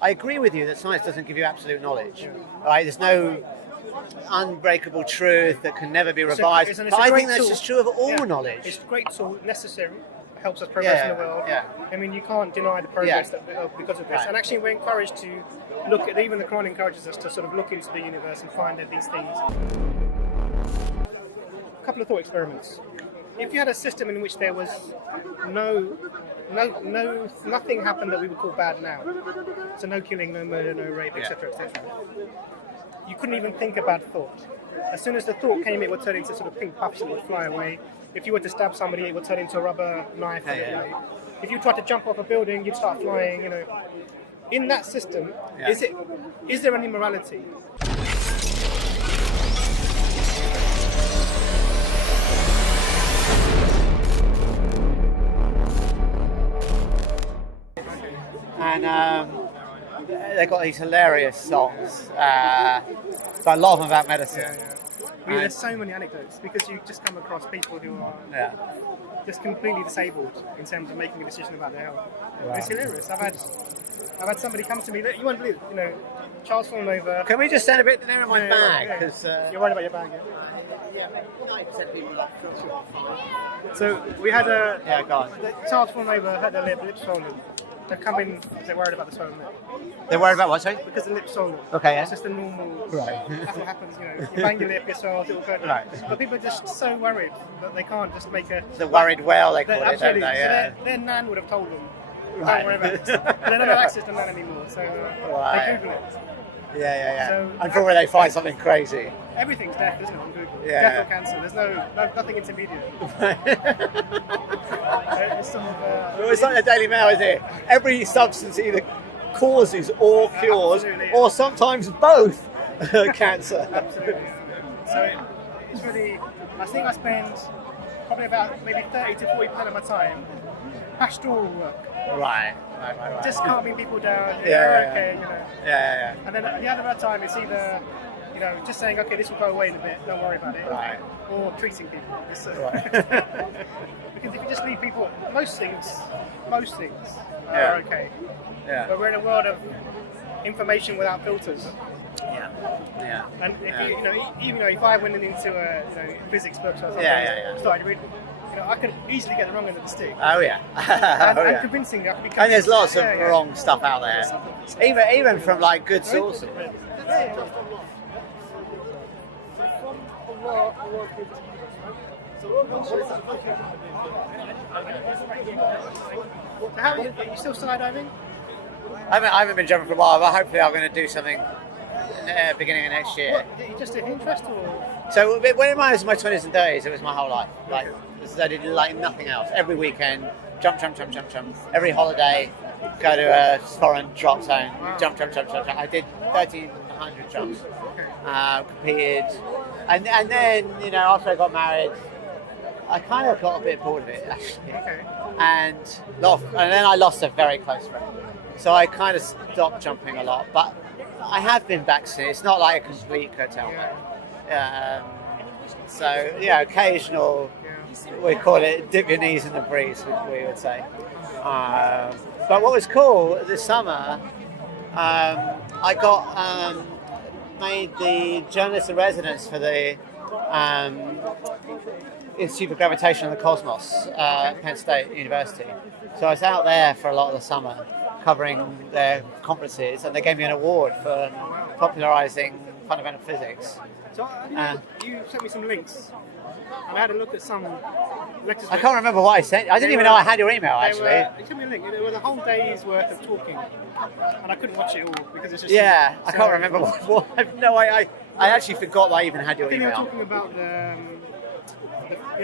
I agree with you that science doesn't give you absolute knowledge. Right? There's no unbreakable truth that can never be revised. But I think that's just true of all knowledge. It's a great tool, necessary, helps us progress in the world. I mean, you can't deny the progress because of this. Right. And actually, we're encouraged to look at, even the Quran encourages us to sort of look into the universe and find out these things. A couple of thought experiments. If you had a system in which there was nothing happened that we would call bad now, so no killing, no murder, no rape, etc., etc., you couldn't even think a bad thought. As soon as the thought came, it would turn into sort of pink puffs and it would fly away. If you were to stab somebody, it would turn into a rubber knife. If you tried to jump off a building, you'd start flying. In that system, is there any morality? And they've got these hilarious songs, but a lot of them about medicine. There's so many anecdotes because you just come across people who are just completely disabled in terms of making a decision about their health. Wow. It's hilarious. I've had somebody come to me. You won't believe, Charles fallen over. Can we just send a bit down in my bag? Because you're worried about your bag, yeah, 90% people are. So we had go on. Charles fallen over, had their lips swollen. They've come in because they're worried about the swollen lip. They're worried about what, sorry? Because the lip's swollen. Okay, It's just a normal... Right. That's what happens, You bang your lip, it swells, it will go down. Right. But people are just so worried that they can't just make a... The worried well, they call it, absolutely. don't they? So their nan would have told them, Right. don't worry about it. They don't have access to nan anymore, so they Google it. Yeah. So, and probably they find something crazy. Everything's death, isn't it, on Google? Yeah. Death or cancer. There's nothing intermediate. It's like the Daily Mail, isn't it? Every substance either causes or cures, or sometimes both, cancer. Absolutely. So it's really, I think I spend probably about maybe 30 to 40% of my time pastoral work. Right. Just calming people down. Okay. And then the other time it's either, just saying, okay, this will go away in a bit, don't worry about it. Right. Or treating people. Right. Because if you just leave people, most things are okay. Yeah. But we're in a world of information without filters. Yeah. And if if I went into a physics book or something, started reading, I could easily get the wrong end of the stick. Oh yeah. And convincingly, I could be. And there's lots of wrong stuff out there, even from like good sources. Are you still skydiving? I haven't been jumping for a while, but hopefully I'm going to do something beginning of next year. What, just an interest or? So when I was in my 20s and 30s, it was my whole life. Like I did like nothing else. Every weekend, jump. Every holiday, go to a foreign drop zone, jump. I did 1,300 jumps. Competed, and then after I got married, I kind of got a bit bored of it actually, and then I lost a very close friend, so I kind of stopped jumping a lot. But I have been back since. It's not like a complete curtailment. So occasional. We call it dip your knees in the breeze, we would say. But what was cool this summer, I got made the journalist in residence for the Institute for Gravitation and the Cosmos at Penn State University. So I was out there for a lot of the summer covering their conferences, and they gave me an award for popularising fundamental physics. So you sent me some links, and I had a look at some lectures. I can't remember what I sent. I didn't even know I had your email, actually. You sent me a link. There was a whole day's worth of talking, and I couldn't watch it all because it's just... Yeah, I can't remember what I actually forgot that I even had your email. They were talking about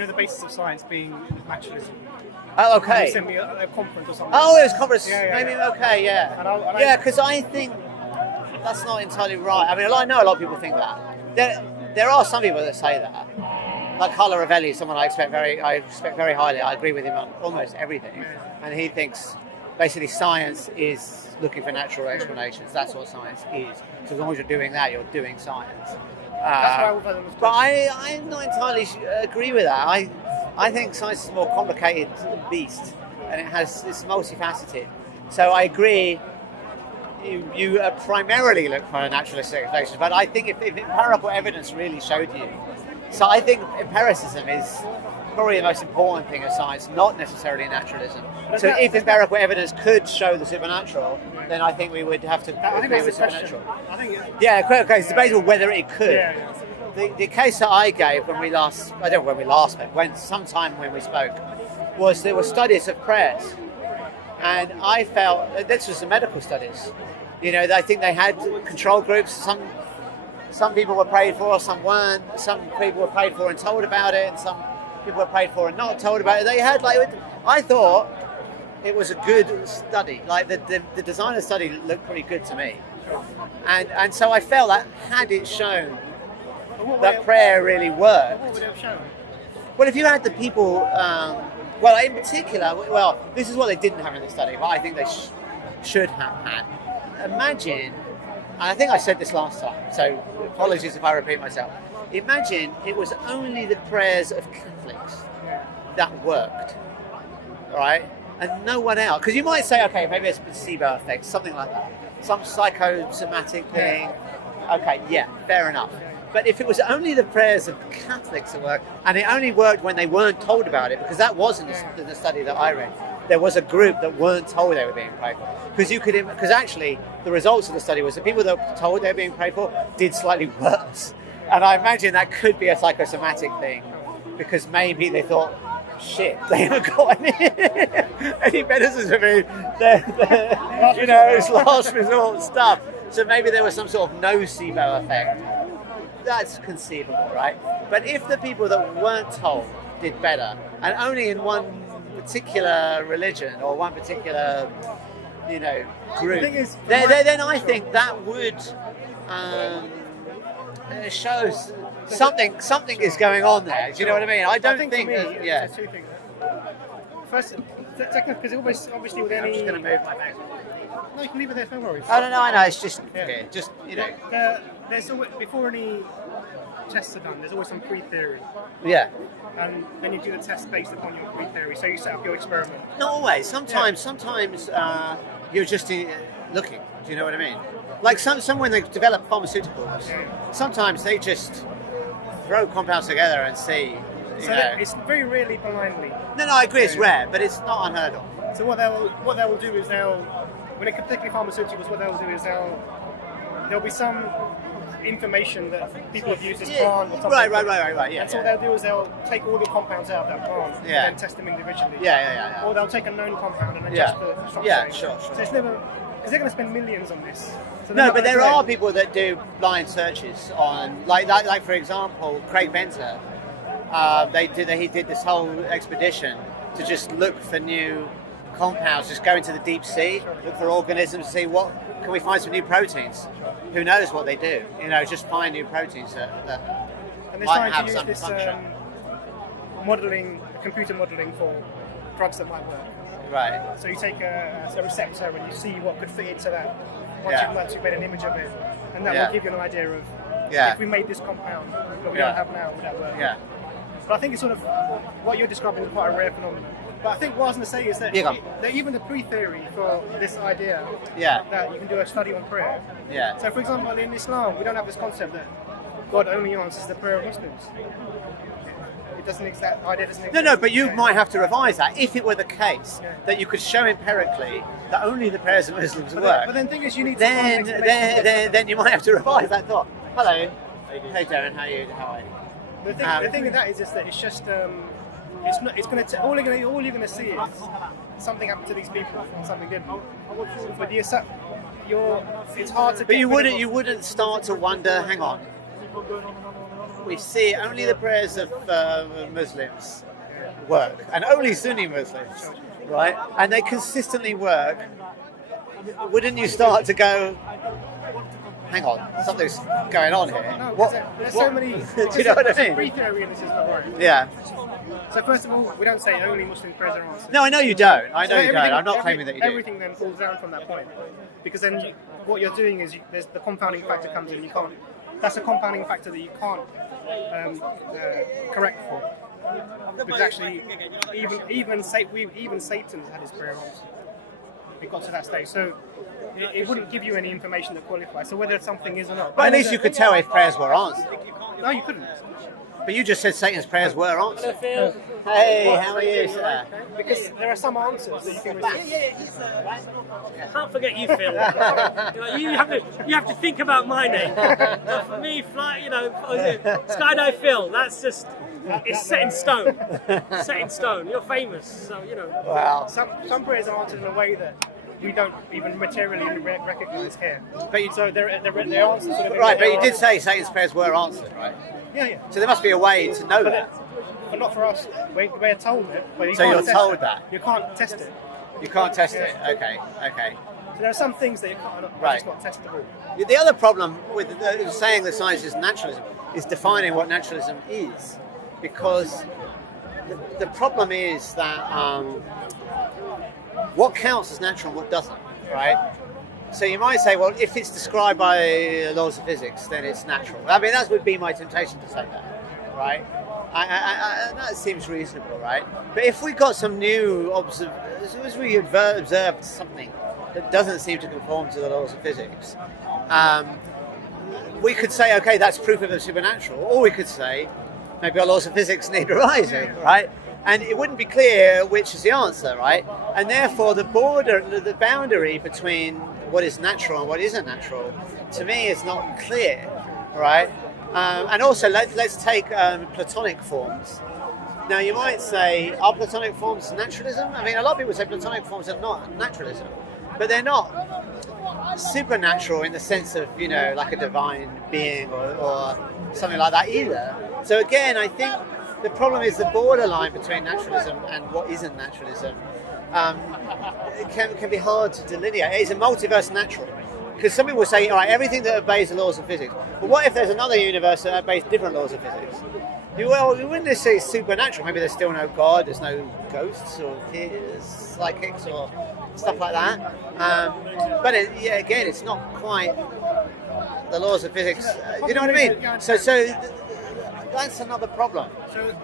the basis of science being naturalism. Oh, okay. You sent me a conference or something. Oh, it was a conference. Maybe, okay, yeah. Because I think that's not entirely right. I mean, I know a lot of people think that. There are some people that say that. Like Carlo Rovelli, someone I respect very highly. I agree with him on almost everything. And he thinks basically science is looking for natural explanations. That's what science is. So as long as you're doing that, you're doing science. But I'm not entirely agree with that. I think science is a more complicated beast, and it's multifaceted. So I agree you primarily look for a naturalistic explanation. But I think if empirical evidence really showed you, so I think empiricism is probably the most important thing of science, not necessarily naturalism. So if empirical evidence could show the supernatural, then I think we would have to agree with supernatural. Okay, it's debatable whether it could. The case that I gave when we last, I don't know when we last met, sometime when we spoke, was there were studies of prayers. And I felt, this was the medical studies, I think they had control groups, some people were prayed for, some weren't, some people were prayed for and told about it, and some people were prayed for and not told about it. They had I thought it was a good study. Like the design of the study looked pretty good to me, and so I felt that had it shown that prayer really worked. What would it have shown? Well, if you had the people, in particular, this is what they didn't have in the study, but I think they should have had. Imagine, and I think I said this last time, so apologies if I repeat myself. Imagine it was only the prayers of Catholics that worked, right? And no one else. Because you might say, okay, maybe it's a placebo effect, something like that. Some psychosomatic thing. Okay, yeah, fair enough. But if it was only the prayers of Catholics that worked, and it only worked when they weren't told about it, because that wasn't the study that I read. There was a group that weren't told they were being prayed for. Because actually, the results of the study was the people that were told they were being prayed for did slightly worse. And I imagine that could be a psychosomatic thing, because maybe they thought, shit, they haven't got any medicines for me. It's last resort stuff. So maybe there was some sort of nocebo effect. That's conceivable, right? But if the people that weren't told did better, and only in one particular religion or one particular, group, then I think that would shows something is going on there. Do you know what I mean? I don't think there's two things. First, because obviously with any... I'm just going to move my mouse. No, you can leave it there, no worries. I don't know, I know, it's just, There's always, before any tests are done, there's always some pre-theory. Yeah. And then you do the test based upon your pre-theory, so you set up your experiment. Not always. Sometimes you're just looking, do you know what I mean? Like some when they develop pharmaceuticals, sometimes they just throw compounds together and see, it's very rarely blindly. No, I agree, it's rare, but it's not unheard of. So what they will do is when it particularly pharmaceuticals, what they'll do is there'll be some information that people have used as plant or something. Right, yeah. And so what they'll do is they'll take all the compounds out of that plant and then test them individually. Yeah. Or they'll take a known compound and adjust the structure. Yeah, sure. So it's never, because they're going to spend millions on this. So no, but there are people that do blind searches on, like for example, Craig Venter. He did this whole expedition to just look for new compounds, just go into the deep sea, look for organisms, see what can we find some new proteins. Who knows what they do? Just find new proteins that might have some function. Computer modelling for drugs that might work. Right. So you take a receptor and you see what could fit into that. Once you've made an image of it, and that will give you an idea of if we made this compound that we don't have now, would that work? Yeah. But I think it's sort of what you're describing is quite a rare phenomenon. But I think what I was going to say is that even the pre-theory for this idea that you can do a study on prayer. Yeah. So, for example, in Islam, we don't have this concept that God only answers the prayer of Muslims. That idea doesn't exist. No, but you might have to revise that if it were the case that you could show empirically that only the prayers of Muslims work. But then the thing is, you need then you might have to revise that thought. Hello. Hey, Darren. How are you? The thing of that is that it's just it's going to all you're going to see is something happened to these people and something didn't. But it's hard to. But you wouldn't start to wonder. Hang on. We see only the prayers of Muslims work, and only Sunni Muslims, right? And they consistently work. Wouldn't you start to go, hang on, something's going on here? No, there's so many. Do you know what I mean? Pre-theory in this is not right. Yeah. So first of all, we don't say only Muslim prayers are answered. No, I know you don't. I'm not claiming that you do. Everything then falls down from that point, because then what you're doing is there's the compounding factor comes in. That's a compounding factor that you can't correct for. Because actually, even Satan's had his prayer answered. it got to that stage. So it wouldn't give you any information that qualifies. So whether something is or not. But at least you could tell if prayers were answered. No, you couldn't. But you just said Satan's prayers were answered. Hey, how are you, sir? Because there are some answers that you can receive. Can't forget you, Phil. You have to think about my name. But for me, Skydive Phil. That's just it's set in stone. Set in stone. You're famous, so Wow. Some prayers are answered in a way that we don't even materially recognise here. But So they're answered sort of right, but you did say Satan's prayers were answered, right? Yeah. So there must be a way to know that. But not for us. We're told it. But So you're told that? You can't test it. You can't test it. Okay. So there are some things that are Right. just not testable. The other problem with saying that science is naturalism is defining what naturalism is, because the problem is that what counts as natural and what doesn't, right? So you might say, well, if it's described by laws of physics, then it's natural. I mean, that would be my temptation to say that, right? That seems reasonable, right? But if we got some new as soon as we observed something that doesn't seem to conform to the laws of physics, we could say, okay, that's proof of the supernatural. Or we could say, maybe our laws of physics need revising, right? And it wouldn't be clear which is the answer, right? And therefore, the boundary between what is natural and what isn't natural, to me, is not clear, right? And also, let's take Platonic forms. Now, you might say, are Platonic forms naturalism? I mean, a lot of people say Platonic forms are not naturalism, but they're not supernatural in the sense of, like a divine being or something like that either. So again, I think the problem is the borderline between naturalism and what isn't naturalism. It can be hard to delineate. Is a multiverse natural? Because some people say, all right, everything that obeys the laws of physics. But what if there's another universe that obeys different laws of physics? Well, we wouldn't say it's supernatural. Maybe there's still no God, there's no ghosts or psychics or stuff like that. But again, it's not quite the laws of physics. You know what I mean? So that's another problem. So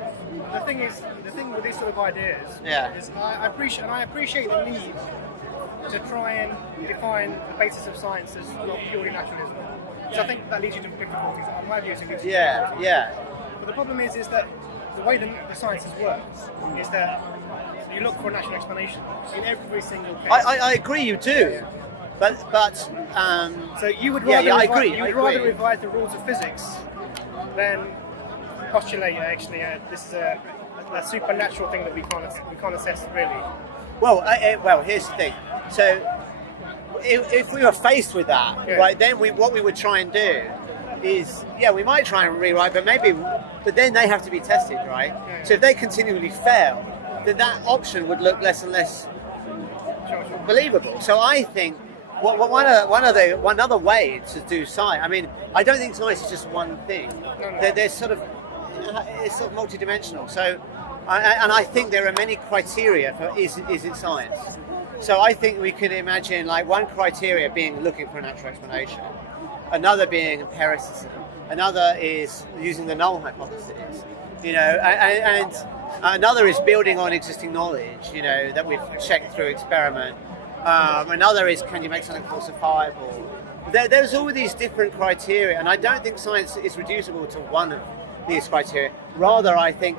the thing with these sort of ideas is I appreciate the need to try and define the basis of science as not purely naturalism. So I think that leads you to difficulties. In my view, it's a good But the problem is that the way the sciences works is that you look for a natural explanation in every single case. I agree, you do. But so you would rather I agree. rather revise the rules of physics than postulate actually this is a supernatural thing that we can't assess really. Well, here's the thing. So if we were faced with that, right, then what we would try and do is, we might try and rewrite, but then they have to be tested, right? Yeah. So if they continually fail, then that option would look less and less believable. So I think one other way to do science. I mean, I don't think science is just one thing. No. It's sort of multidimensional. So, I think there are many criteria for is it science. So I think we can imagine like one criteria being looking for a natural explanation, another being empiricism, another is using the null hypothesis, and another is building on existing knowledge, that we've checked through experiment. Another is, can you make something falsifiable? There's all these different criteria, and I don't think science is reducible to one of these criteria. Rather, I think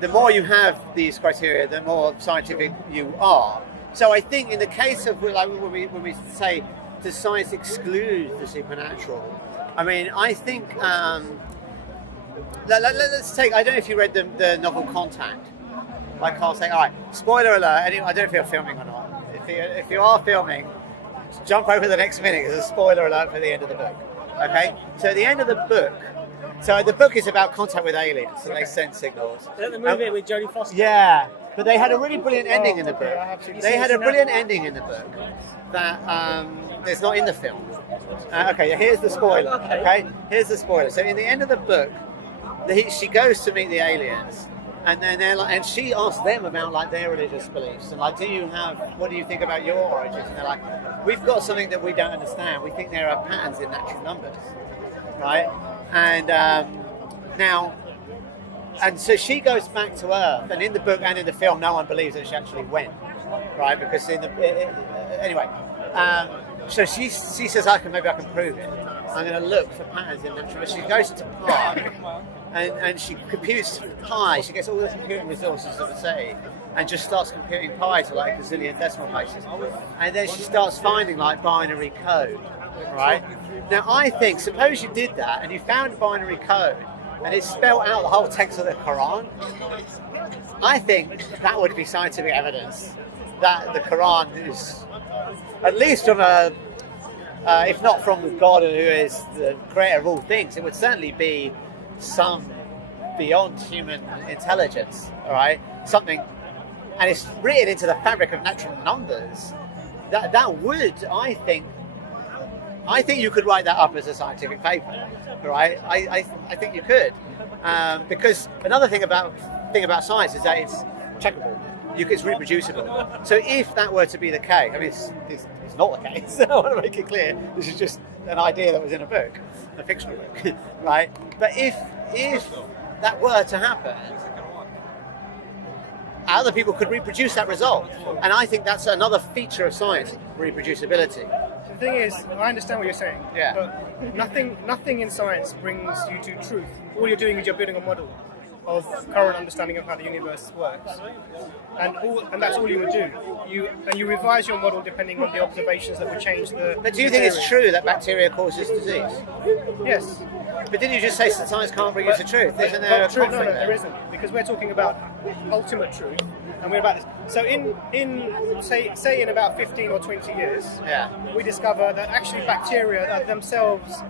the more you have these criteria, the more scientific you are. So I think in the case of when we say, does science exclude the supernatural? I mean, I think let's take. I don't know if you read the novel Contact by Carl Sagan. All right, spoiler alert. I don't know if you're filming or not. If you are filming, jump over the next minute. There's a spoiler alert for the end of the book. Okay, so at the end of the book. So the book is about contact with aliens, and they send signals. Is that the movie with Jodie Foster? Yeah, but they had a really brilliant ending in the book. They had a brilliant ending in the book that is not in the film. Okay, here's the spoiler. Okay, here's the spoiler. So in the end of the book, she goes to meet the aliens, and then and she asks them about like their religious beliefs and like, what do you think about your origins? And they're like, we've got something that we don't understand. We think there are patterns in natural numbers, right? And so she goes back to Earth, and in the book and in the film, no one believes that she actually went, right? Because anyway, so she says maybe I can prove it. I'm going to look for patterns in natural. She goes to pi and she computes pi. She gets all the computing resources of the city and just starts computing pi to like a zillion decimal places. And then she starts finding like binary code, right? Now I think, suppose you did that and you found binary code and it spelled out the whole text of the Quran, I think that would be scientific evidence that the Quran is, at least from a, if not from God who is the creator of all things, it would certainly be some beyond human intelligence, all right? Something, and it's written into the fabric of natural numbers. That would, I think you could write that up as a scientific paper, right? I think you could, because another thing about science is that it's checkable. It's reproducible. So if that were to be the case, I mean, it's not the case. I want to make it clear. This is just an idea that was in a book, a fictional book, right? But if that were to happen, other people could reproduce that result, and I think that's another feature of science: reproducibility. The thing is, I understand what you're saying. Yeah. But nothing in science brings you to truth. All you're doing is you're building a model of current understanding of how the universe works, and that's all you would do. You revise your model depending on the observations that would change the. But do you think it's true that bacteria causes disease? Yes. But didn't you just say that science can't bring you to truth? Isn't there a truth? No, conflict there isn't, because we're talking about ultimate truth, and we're about this. So say in about 15 or 20 years, we discover that actually bacteria themselves,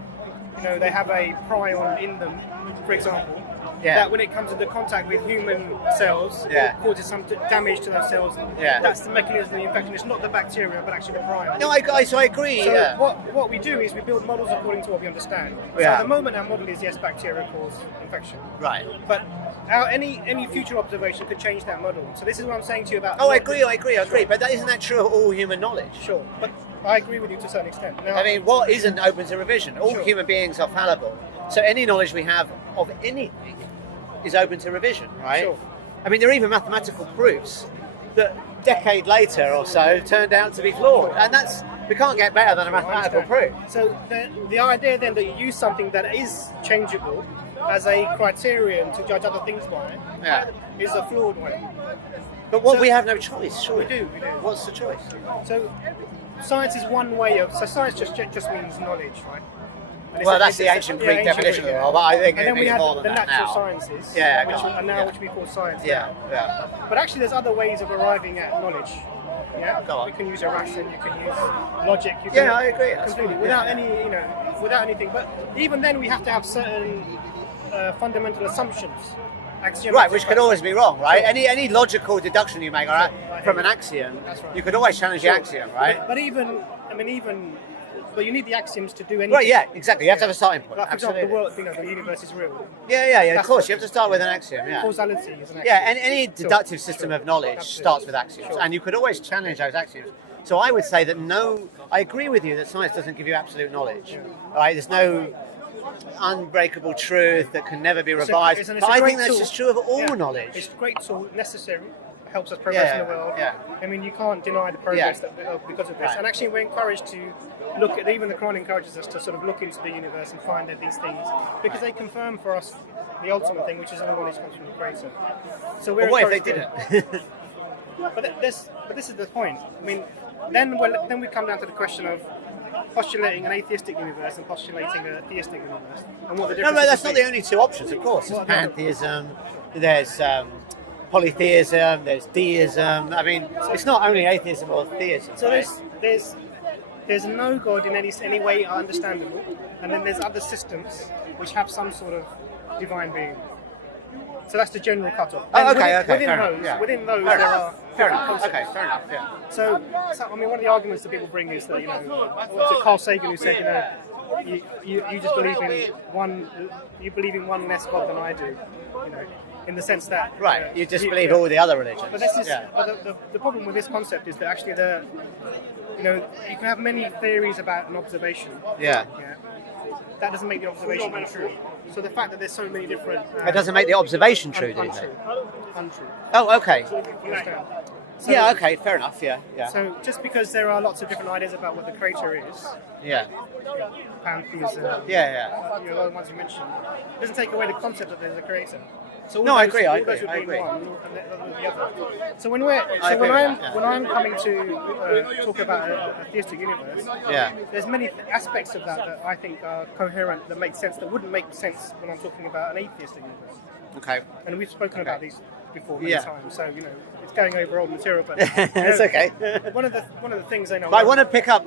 they have a prion in them, for example. That when it comes into contact with human cells, it causes some damage to those cells. That's the mechanism of the infection. It's not the bacteria, but actually the prion. No, I agree. So what we do is we build models according to what we understand. So at the moment our model is, yes, bacteria cause infection. Right. But any future observation could change that model. So this is what I'm saying to you about... I agree. But isn't that true of all human knowledge? Sure. But I agree with you to a certain extent. Now, I mean, what isn't open to revision? All human beings are fallible. So any knowledge we have of anything is open to revision, right? Sure. I mean, there are even mathematical proofs that a decade later or so turned out to be flawed. And we can't get better than a mathematical proof. So the idea then that you use something that is changeable as a criterion to judge other things by is a flawed one. But we have no choice, surely. We do. What's the choice? So science is one way of... So science just means knowledge, right? Well, that's the ancient Greek definition of it, but I think it means more than that now. And then we have the natural sciences, which we call science. Yeah. But actually, there's other ways of arriving at knowledge. Yeah, go on. You can use irration, you can use logic. You can I agree. Completely, without anything. But even then, we have to have certain fundamental assumptions. Axioms. Right, which could always be wrong, right? Any logical deduction you make from an axiom, you could always challenge the axiom, right? But you need the axioms to do anything. Right, yeah, exactly. You have to have a starting point. Like, for Absolutely. example, the world, the universe is real. Yeah, of course. You have to start with an axiom, Causality is an axiom. Yeah, and any deductive system of knowledge starts with axioms, and you could always challenge those axioms. So I would say that I agree with you that science doesn't give you absolute knowledge. Right? There's no unbreakable truth that can never be revised. But I think that's just true of all knowledge. It's a great tool, necessary. Helps us progress in the world. I mean, you can't deny the progress because of this. Right. And actually, we're encouraged to look at, even the Quran encourages us to sort of look into the universe and find out these things, because they confirm for us the ultimate thing, which is all knowledge comes from the Creator. So we're what if they didn't? But this is the point. I mean, then we come down to the question of postulating an atheistic universe and postulating a theistic universe, and what the difference. No, that's not the only two options. Of course, there's pantheism. There's polytheism, there's deism. I mean, it's not only atheism or theism. So right? there's no God in any way understandable, and then there's other systems which have some sort of divine being. So that's the general cutoff. Within those, there are fair enough. Okay, fair enough. Yeah. So I mean, one of the arguments that people bring is that what's it, Carl Sagan, who said you just believe in one. You believe in one less God than I do. In the sense that you just believe all the other religions. But this is the problem with this concept is that actually you can have many theories about an observation. That doesn't make the observation untrue. So the fact that there's so many different it doesn't make the observation true, do you think? Untrue. Oh, okay. So, yeah, okay, fair enough, yeah. So just because there are lots of different ideas about what the creator is, Yeah. pantheism, Yeah. you know, the ones you mentioned, it doesn't take away the concept that there's a creator. So all No, I those- agree, all I those agree, would I be agree. one, and the other. So when agree with that, yeah. when I'm coming to talk about a theistic universe, Yeah. there's many aspects of that I think are coherent, that make sense, that wouldn't make sense when I'm talking about an atheistic universe. Okay. And we've spoken about these before many Yeah. times, so you know it's going over old material. But It's okay. One of the things I know. But I want to pick up.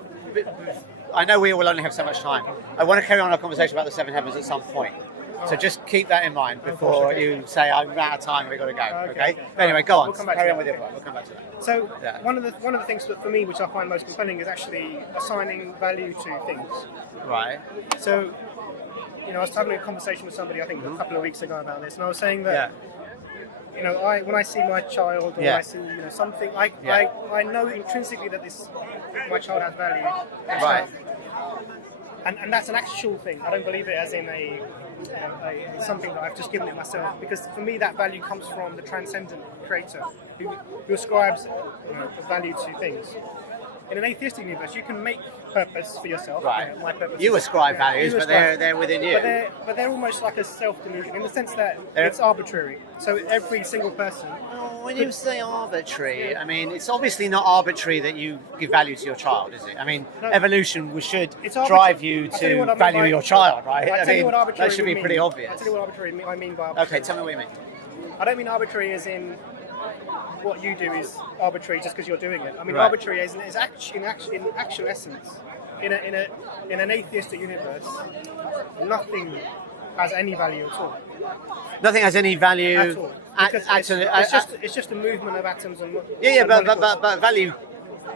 I know we will only have so much time. I want to carry on our conversation about the seven heavens at some point. So just keep that in mind before you say I'm out of time. We've got to go. Okay. But anyway, go on. We'll come back Carry to on with that. your point. We'll come back to that. So Yeah. one of the things that for me, which I find most compelling, is actually assigning value to things. Right. So, you know, I was having a conversation with somebody I think a couple of weeks ago about this, and I was saying that you know, when I see my child or Yeah. I see something, I know intrinsically that my child has value. Right. And that's an actual thing. I don't believe it as in a something that I've just given it myself, because for me that value comes from the transcendent creator who ascribes value to things. In an atheistic universe, you can make purpose for yourself. Right. You know, my purpose You is- ascribe yeah, values, you but ascribe- they're within you. But they're almost like a self-delusion in the sense that They're- it's arbitrary. So every single person. Well, when you say arbitrary, I mean, it's obviously not arbitrary that you give value to your child, is it? I mean, No. evolution should It's drive arbitrary. you I'll tell you to what I mean value by- your child, right? I'll I tell you mean, what arbitrary that should be would pretty mean. obvious. I'll tell you what arbitrary I mean by arbitrary. Okay, tell me what you mean. I don't mean arbitrary as in what you do is arbitrary just because you're doing it. I mean Right. arbitrary as in in actual essence. In an atheistic universe, nothing has any value at all. Nothing has any value At all. Because it's just a movement of atoms and but value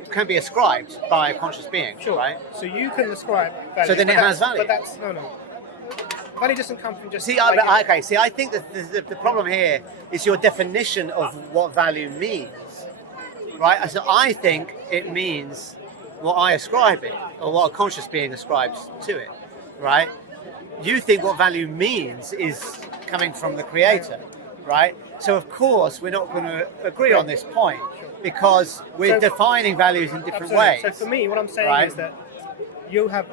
can be ascribed by a conscious being, sure. right? So you can ascribe value. So then but it has that's- value. But that's no. Value doesn't come from just. See, I think that the problem here is your definition of what value means, right? So I think it means what I ascribe it, or what a conscious being ascribes to it, right? You think what value means is coming from the creator, right? So of course we're not going to agree on this point because we're defining values in different ways. So for me, what I'm saying right? is that you have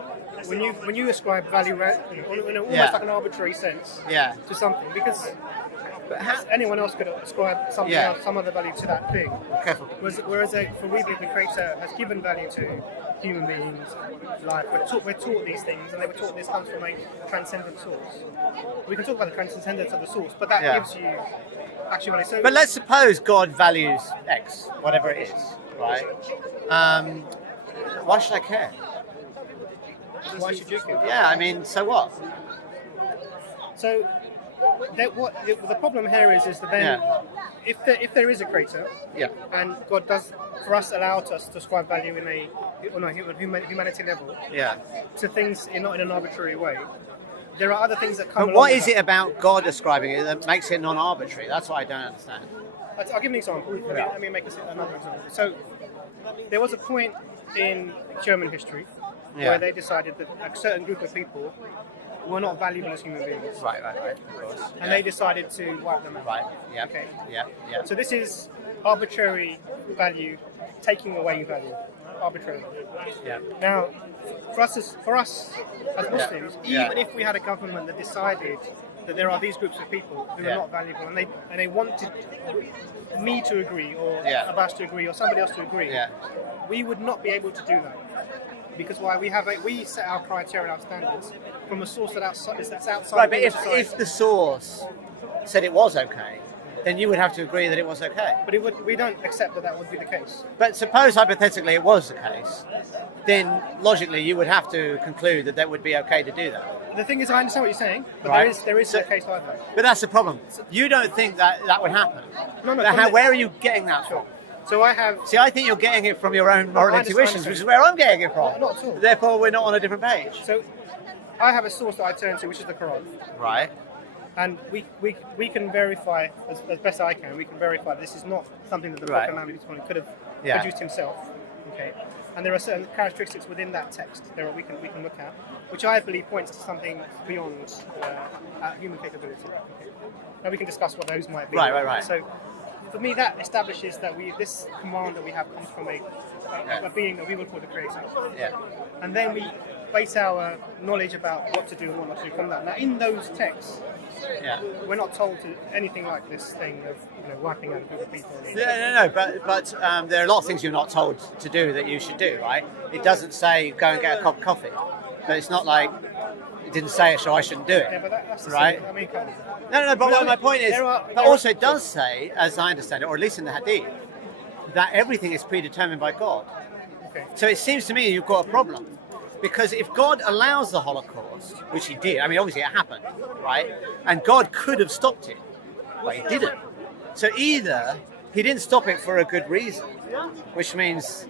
when you ascribe value in almost like an arbitrary sense to something, because anyone else could ascribe something else, some other value to that thing. Careful. Whereas for we believe the creator has given value to human beings, life. We're taught these things, and they were taught this comes from a transcendent source. We can talk about the transcendence of the source, but that gives you actually value. So, But let's suppose God values X, whatever it is, right? Why should I care? why should you care? Yeah, I mean, so what? So, the problem here is that then, if there is a creator, and God does for us allow us to ascribe value on a humanity level, to things not in an arbitrary way, there are other things that come. But what is it about God ascribing it that makes it non-arbitrary? That's what I don't understand. I'll give you an example. Let me make another example. So, there was a point in German history where they decided that a certain group of people were not valuable as human beings. Right, of course. And they decided to wipe them out. Right, yeah. Okay. Yeah. So this is arbitrary value taking away value. Arbitrary. Yeah. Now, for us as Muslims, even if we had a government that decided that there are these groups of people who are not valuable, and they wanted me to agree, or Abbas to agree, or somebody else to agree, we would not be able to do that. Because why? We set our criteria, our standards from a source that's outside. Right, but if the source said it was okay, then you would have to agree that it was okay. But we don't accept that would be the case. But suppose hypothetically it was the case, then logically you would have to conclude that would be okay to do that. The thing is, I understand what you're saying, but there is a case like that. But that's the problem. You don't think that would happen. No. Where are you getting that from? So I have. See, I think you're getting it from your own moral intuitions, which is where I'm getting it from. Not at all. Therefore, we're not on a different page. So I have a source that I turn to, which is the Quran. Right. And we can verify, as best I can, we can verify this is not something that the Prophet Muhammad could have produced himself. Okay. And there are certain characteristics within that text we can look at, which I believe points to something beyond human capability. Okay. Now we can discuss what those might be. Right. So for me, that establishes that this command that we have comes from a being that we would call the Creator. Yeah. And then we base our knowledge about what to do and what not to do from that. Now, in those texts, we're not told to anything like this thing of wiping out a group of people. No. But there are a lot of things you're not told to do that you should do, right? It doesn't say go and get a cup of coffee, but it's not like it didn't say it, so I shouldn't do it. Yeah, but that's the right. I mean, come on. No. But my point is, but also it does say, as I understand it, or at least in the Hadith, that everything is predetermined by God. Okay. So it seems to me you've got a problem. Because if God allows the Holocaust, which he did, I mean, obviously it happened, right? And God could have stopped it, but he didn't. So either he didn't stop it for a good reason, which means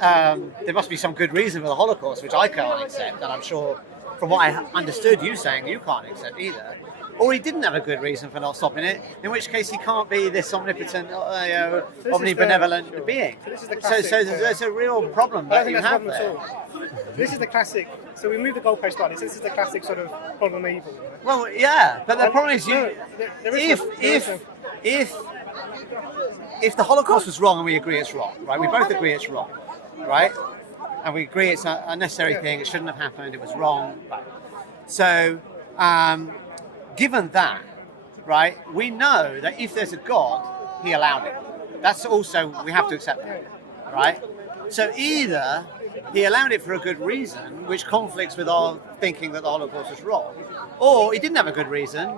there must be some good reason for the Holocaust, which I can't accept, and I'm sure from what I understood you saying, you can't accept either. Or he didn't have a good reason for not stopping it, in which case he can't be this omnipotent, omnibenevolent being. So there's a real problem that you have there. This is the classic. So we move the goalpost like this. This is the classic sort of problem of evil. Right? Well, yeah, but the problem is if the Holocaust was wrong and we agree it's wrong, right? We both agree it's wrong, right? And we agree it's a unnecessary thing. It shouldn't have happened. It was wrong. Right. So, given that, right, we know that if there's a God, he allowed it. That's also, we have to accept that, right? So either he allowed it for a good reason, which conflicts with our thinking that the Holocaust was wrong, or he didn't have a good reason,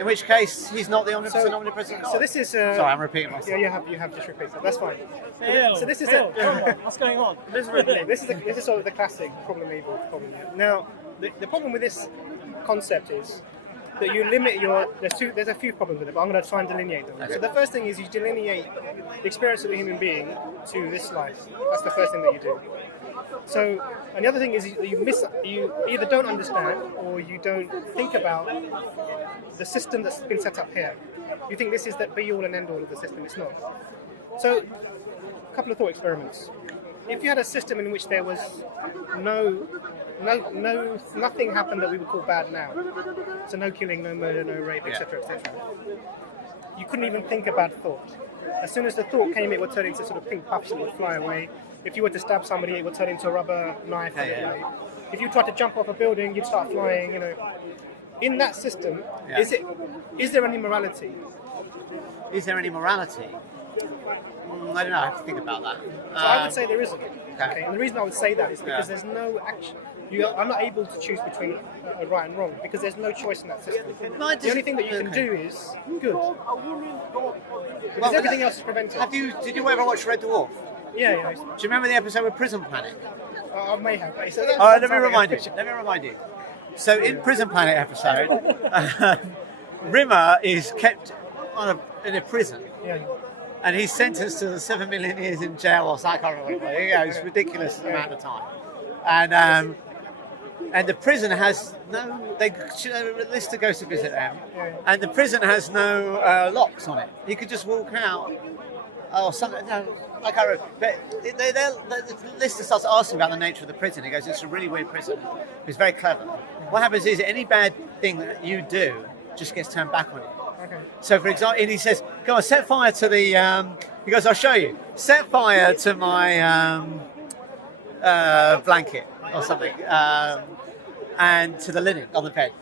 in which case he's not the omnipresent God. So this is... Sorry, I'm repeating myself. Yeah, you have just repeated. That's fine. So this is what's going on? This is sort of the classic problem of evil problem. Now, the problem with this concept is that you limit there's a few problems with it, but I'm going to try and delineate them. Okay. So the first thing is you delineate the experience of a human being to this life. That's the first thing that you do. So, and the other thing is you either don't understand or you don't think about the system that's been set up here. You think this is the be-all and end-all of the system. It's not. So, a couple of thought experiments. If you had a system in which there was nothing happened that we would call bad now. So no killing, no murder, no rape, etc., etc. You couldn't even think about thought. As soon as the thought came, it would turn into sort of pink puffs and it would fly away. If you were to stab somebody, it would turn into a rubber knife. If you tried to jump off a building, you'd start flying. In that system, is there any morality? Is there any morality? I don't know. I have to think about that. So I would say there isn't. Okay. And the reason I would say that is because there's no action. I'm not able to choose between right and wrong because there's no choice in that system. The only thing that you can do is good. Because everything else is prevented. Did you ever watch Red Dwarf? Yeah. Do you remember the episode with Prison Planet? I may have. Let me remind you. So in Prison Planet episode, Rimmer is kept in a prison. Yeah. And he's sentenced to 7 million years in jail or something. I can't remember what it was. It's a ridiculous amount of time. And the prison has Lister goes to visit them, and the prison has no locks on it. He could just walk out. Or something. No, I can't remember. But Lister starts asking about the nature of the prison. He goes, "It's a really weird prison. It's very clever. What happens is any bad thing that you do just gets turned back on you." Okay. So, for example, and he says, "Go on, set fire to the." He goes, "I'll show you. Set fire to my blanket or something, and to the linen on the bed."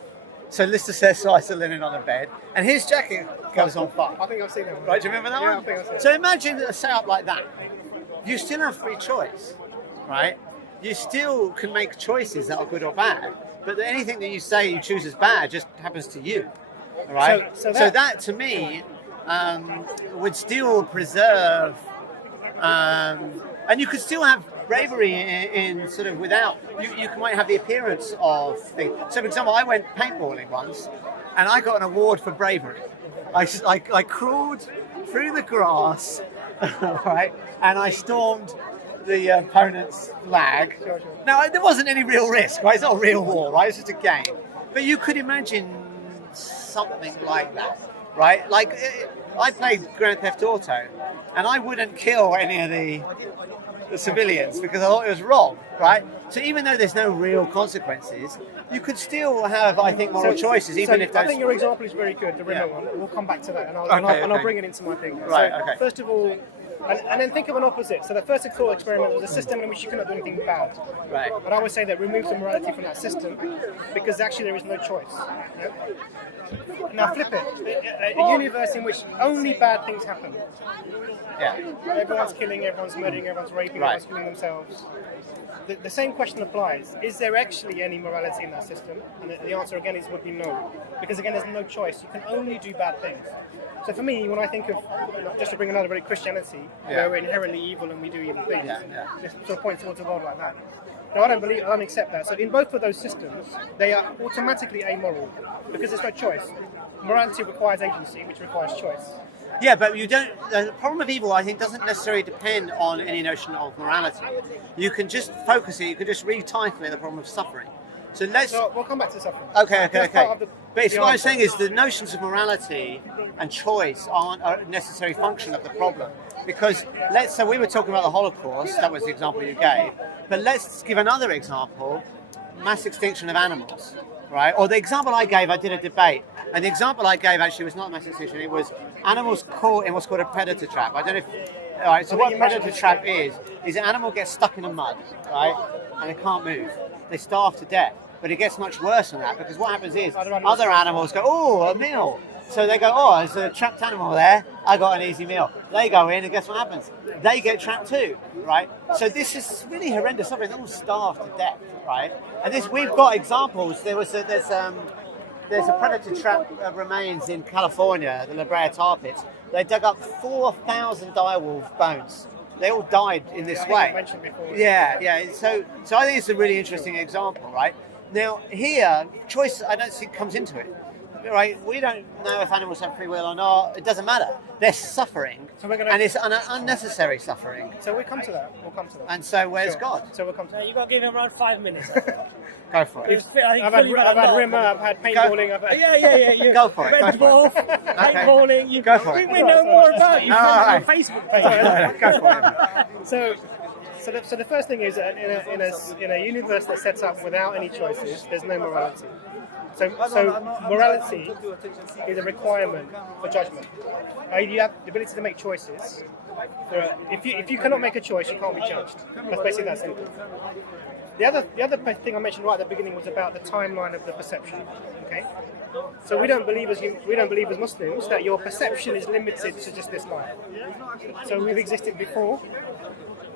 So Lister sets fire to the linen on the bed, and his jacket goes on fire. I think I've seen that one. Right? Do you remember that one? I think I've seen it. So imagine a setup like that. You still have free choice, right? You still can make choices that are good or bad, but anything that you say you choose as bad just happens to you. Right. So that to me would still preserve, and you could still have bravery in sort of without. You might have the appearance of things. So, for example, I went paintballing once, and I got an award for bravery. I crawled through the grass, right, and I stormed the opponent's flag. Sure. Now there wasn't any real risk, right? It's not a real war, right? It's just a game. But you could imagine something like that, right? Like I played Grand Theft Auto, and I wouldn't kill any of the the civilians because I thought it was wrong, right? So even though there's no real consequences, you could still have, I think, moral choices, even if those... I think your example is very good, the Rimmer one. We'll come back to that, and I'll bring it into my thing. Right, so, okay. First of all, and then think of an opposite. So the first thought experiment was a system in which you cannot do anything bad. Right. And I would say that removes the morality from that system because actually there is no choice. Yeah? Now flip it. A universe in which only bad things happen. Yeah. Everyone's killing, everyone's murdering, everyone's raping, everyone's killing themselves. The same question applies. Is there actually any morality in that system? And the answer again would be no. Because again, there's no choice. You can only do bad things. So for me, when I think of, just to bring another very Christianity, where we're inherently evil and we do evil things, this sort of points towards a world like that. No, I don't accept that. So in both of those systems, they are automatically amoral because there's no choice. Morality requires agency, which requires choice. Yeah, but you don't. The problem of evil, I think, doesn't necessarily depend on any notion of morality. You can just focus it. You can just retitle it the problem of suffering. So we'll come back to suffering. Okay. But what I'm saying is the notions of morality and choice aren't a necessary function of the problem. Because let's say we were talking about the Holocaust. That was the example you gave. But let's give another example: mass extinction of animals. Right? Or the example I gave, I did a debate, and the example I gave actually was not mass extinction. It was animals caught in what's called a predator trap. I don't know if. All right. So what a predator trap is an animal gets stuck in the mud, right, and they can't move. They starve to death. But it gets much worse than that because what happens is other animals go, oh, a meal. So they go, oh, there's a trapped animal there. I got an easy meal. They go in, and guess what happens? They get trapped too, right? So this is really horrendous suffering. They all starve to death, right? And we've got examples. There's a predator trap remains in California, the La Brea tar pits. They dug up 4,000 direwolf bones. They all died in this way. Yeah. So I think it's a really interesting example, right? Now here, choice I don't think comes into it. Right, we don't know if animals have free will or not. It doesn't matter. They're suffering, and it's unnecessary suffering. So we'll come to that. And so, where's God? So we'll come to that. You've got to give him around 5 minutes. Go for it. I've had Rimmer, I've had paintballing. Yeah. Go for it. Red Wolf, paintballing. Go for it. We know more about you from our Facebook page. Go for it. So the first thing is in a universe that's set up without any choices, there's no morality. So morality is a requirement for judgment. You have the ability to make choices. If you cannot make a choice, you can't be judged. That's basically that simple. The other thing I mentioned right at the beginning was about the timeline of the perception. Okay, so we don't believe as Muslims that your perception is limited to just this life. So we've existed before,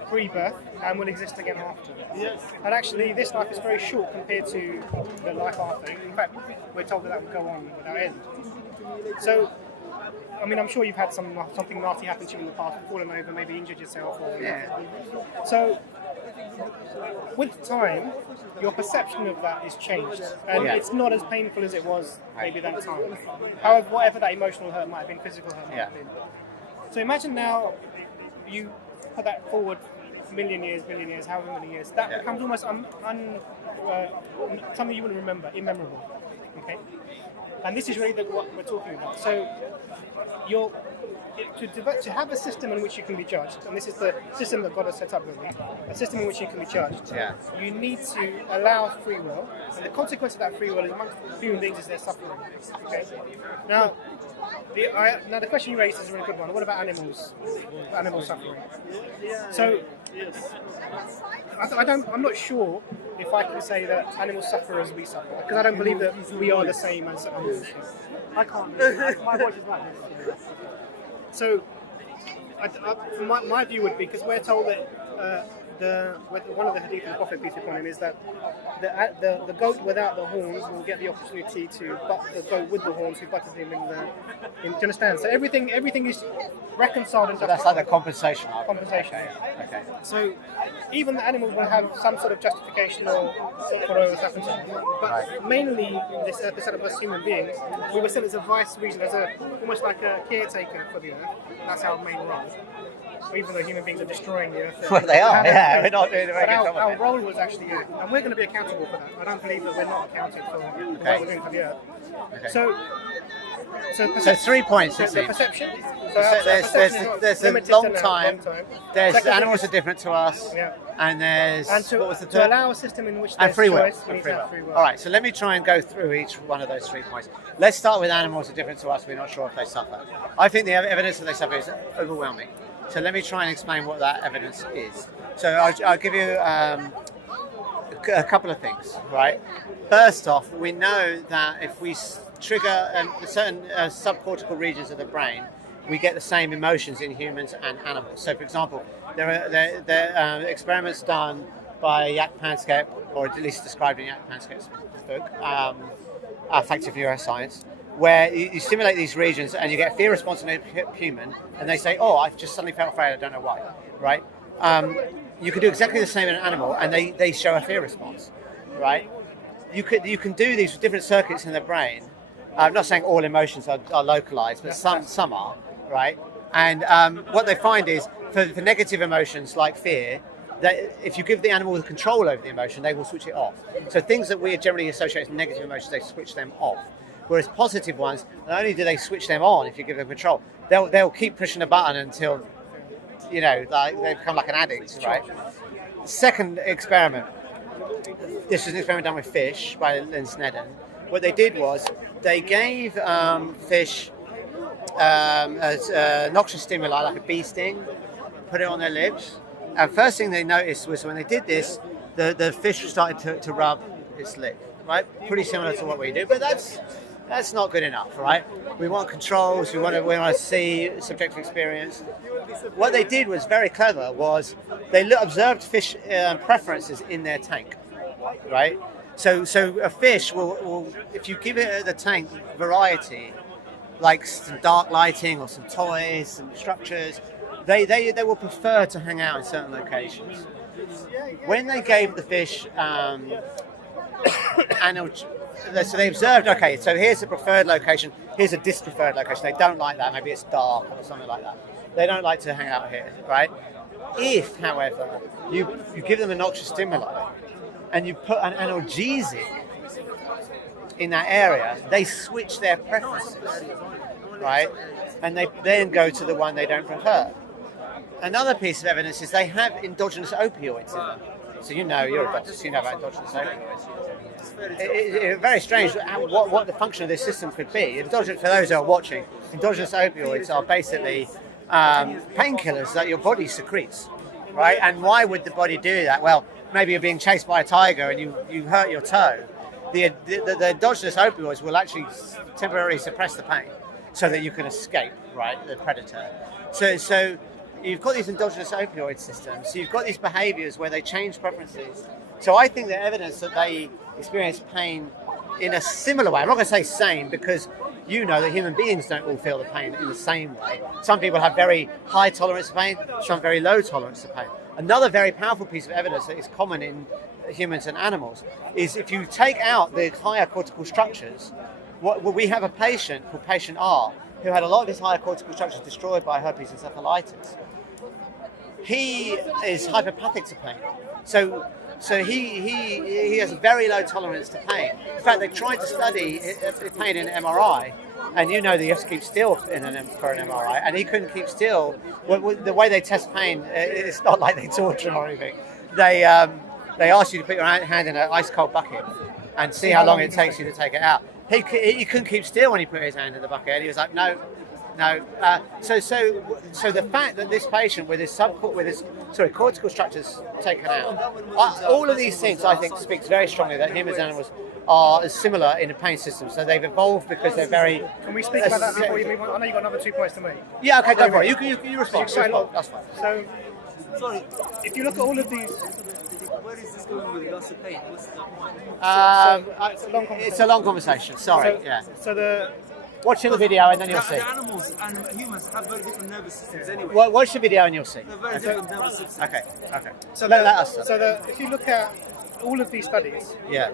pre-birth, and will exist again after. And actually, this life is very short compared to the life after. In fact, we're told that will go on without end. So, I mean, I'm sure you've had something nasty happen to you in the past, fallen over, maybe injured yourself, So, with time, your perception of that is changed, and it's not as painful as it was maybe that time. However, whatever that emotional hurt might have been, physical hurt might have been. So imagine now you put that forward million years, however many years, that becomes almost something you wouldn't remember, immemorable. Okay, and this is really what we're talking about. So, to have a system in which you can be judged, and this is the system that God has set up, really, a system in which you can be judged. You need to allow free will, and the consequence of that free will is amongst human beings is their suffering. Okay, now. The question you raised is a really good one. What about animals? Animal suffering. So, I'm not sure if I can say that animals suffer as we suffer, because I don't believe that we are the same as animals. I can't. My voice is like this. So, my view would be, because we're told that one of the hadith of the Prophet, peace be upon him, is that the goat without the horns will get the opportunity to butt the goat with the horns who butted him in the. Do you understand? So everything is reconciled. So that's like the compensation. Compensation. Okay. So even the animals will have some sort of justification for what's happened to them. But mainly, this set of us human beings, we were sent as a vice regent, almost like a caretaker for the earth. That's our main role. Even though human beings are destroying the earth. Well, they are, we're not doing a very good job. Our role was actually, and we're going to be accountable for that. I don't believe that we're not accounted for what we're doing for the earth. Okay. So, So 3 points, it The seems. perception. There's a long time. There's animals are different to us, Yeah. and there's And what was the to third? allow a system in which And there's free will. choice, we And need free to will. have free will. All right, so let me try and go through each one of those 3 points. Let's start with animals are different to us. We're not sure if they suffer. I think the evidence that they suffer is overwhelming. So let me try and explain what that evidence is. So I'll give you a couple of things, right? First off, we know that if we trigger certain subcortical regions of the brain, we get the same emotions in humans and animals. So, for example, there are experiments done by Jaak Panksepp, or at least described in Jaak Panksepp's book, Affective Neuroscience, where you stimulate these regions and you get a fear response in a human, and they say, "Oh, I've just suddenly felt afraid. I don't know why." Right? You can do exactly the same in an animal, and they show a fear response. Right? You can do these with different circuits in the brain. I'm not saying all emotions are localized, but some are. Right? And what they find is for negative emotions like fear, that if you give the animal the control over the emotion, they will switch it off. So things that we generally associate with negative emotions, they switch them off. Whereas positive ones, not only do they switch them on if you give them control, they'll keep pushing a button until, they become like an addict, right? Second experiment. This was an experiment done with fish by Lynn Snedden. What they did was they gave fish noxious stimuli like a bee sting, put it on their lips. And first thing they noticed was when they did this, the fish started to rub its lip, right? Pretty similar to what we do, but that's not good enough, right? We want controls, we want to see subjective experience. What they did was very clever, was they observed fish preferences in their tank, right? So a fish will, if you give it the tank variety, like some dark lighting or some toys, some structures, they will prefer to hang out in certain locations. When they gave the fish so they observed, okay, so here's a preferred location, here's a dispreferred location. They don't like that, maybe it's dark or something like that. They don't like to hang out here, right? If, however, you give them a noxious stimuli and you put an analgesic in that area, they switch their preferences, right? And they then go to the one they don't prefer. Another piece of evidence is they have endogenous opioids in them. So you're a doctor, so you know about endogenous opioids. It's very strange what the function of this system could be. For those who are watching, endogenous opioids are basically painkillers that your body secretes, right? And why would the body do that? Well, maybe you're being chased by a tiger and you hurt your toe. The endogenous opioids will actually temporarily suppress the pain so that you can escape, right, the predator. So you've got these endogenous opioid systems, so you've got these behaviors where they change preferences. So I think the evidence that they experience pain in a similar way, I'm not going to say same, because you know that human beings don't all feel the pain in the same way. Some people have very high tolerance to pain, some very low tolerance to pain. Another very powerful piece of evidence that is common in humans and animals is if you take out the higher cortical structures, we have a patient called patient R who had a lot of his higher cortical structures destroyed by herpes encephalitis. He is hypopathic to pain. So he has a very low tolerance to pain. In fact, they tried to study pain in MRI, and you know that you have to keep still for an MRI, and he couldn't keep still. The way they test pain, it's not like they torture him or anything. They ask you to put your hand in an ice cold bucket and see how long it takes you to take it out. He couldn't keep still when he put his hand in the bucket. He was like, no. So the fact that this patient with his cortical structures taken out, all of these things I think speaks very strongly that humans and animals are similar in the pain system. So they've evolved because they're very. Can we speak about that before you move on? I know you've got another 2 points to make. Yeah, okay, go for it. You respond. That's fine. So, Sorry, if you look at all of these. where is this going with regards to pain? What's the point? It's a long conversation. Sorry. So Watch the video and then you'll see. The animals and humans have very different nervous systems anyway. Well, watch the video and you'll see. They're very different nervous systems. Okay. So Let us. if you look at all of these studies, Yeah.